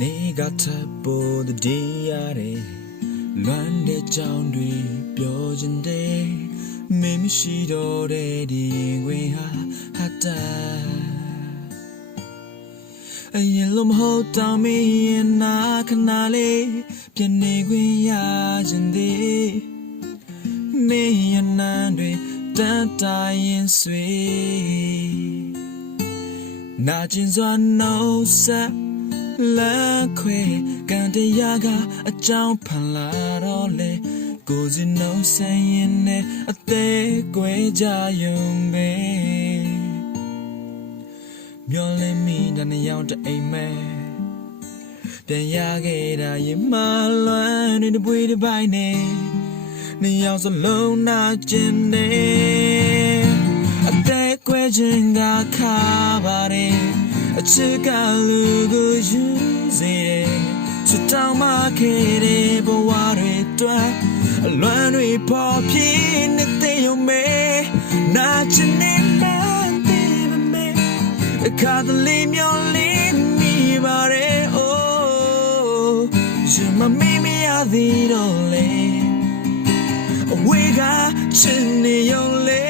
နေ့ကထပ်ပေါ်တဲ့ရတယ်လွမ်းတဲ့ကြောင်တွေပြောချင်တယ်မင်းမရှိတော့တဲ့ဒီဝင်ဟာတာအရင်လိုမဟုတ်တော့မင်းရဲ့နာခဏလေးပြနေခွင့်ရချင်သေးမင်းရဲ့နာတွေတန်တိုင်းဆွေနာကျင်စွာနှုတ်ဆက်လက်ခွေကန်တရားကအကြောင်းဖန်လာတော့လေကိုယ်စီနှုတ်ဆက်ရင်နဲ့အသေးကွဲကြယုံပဲမျောလင်းမိတဲ့နှစ်ယောက်တအိမ်မဲပြန်ရခဲ့တာရင်မလွမ်းတဲ့ပွေတစ်ပိုင်းနဲ့နှစ်ယောက်စလုံးနာကျင်နေအသေးကွဲခြင်းကခါပါတယ်အချစ်ကလူကိုယူစေတယ်ချစ်တောင်းမခဲ့တဲ့ဘဝတွေတွန်းအလွမ်းတွေပေါ်ပြင်းနေတဲ့ရုံမဲ့နာချင်နေမှန်တယ်မဲအခါတလေမျောလေးမိပါတယ် oh ယူမမေးမရသေးတော့လေအဝေးကချင်နေရုံလေ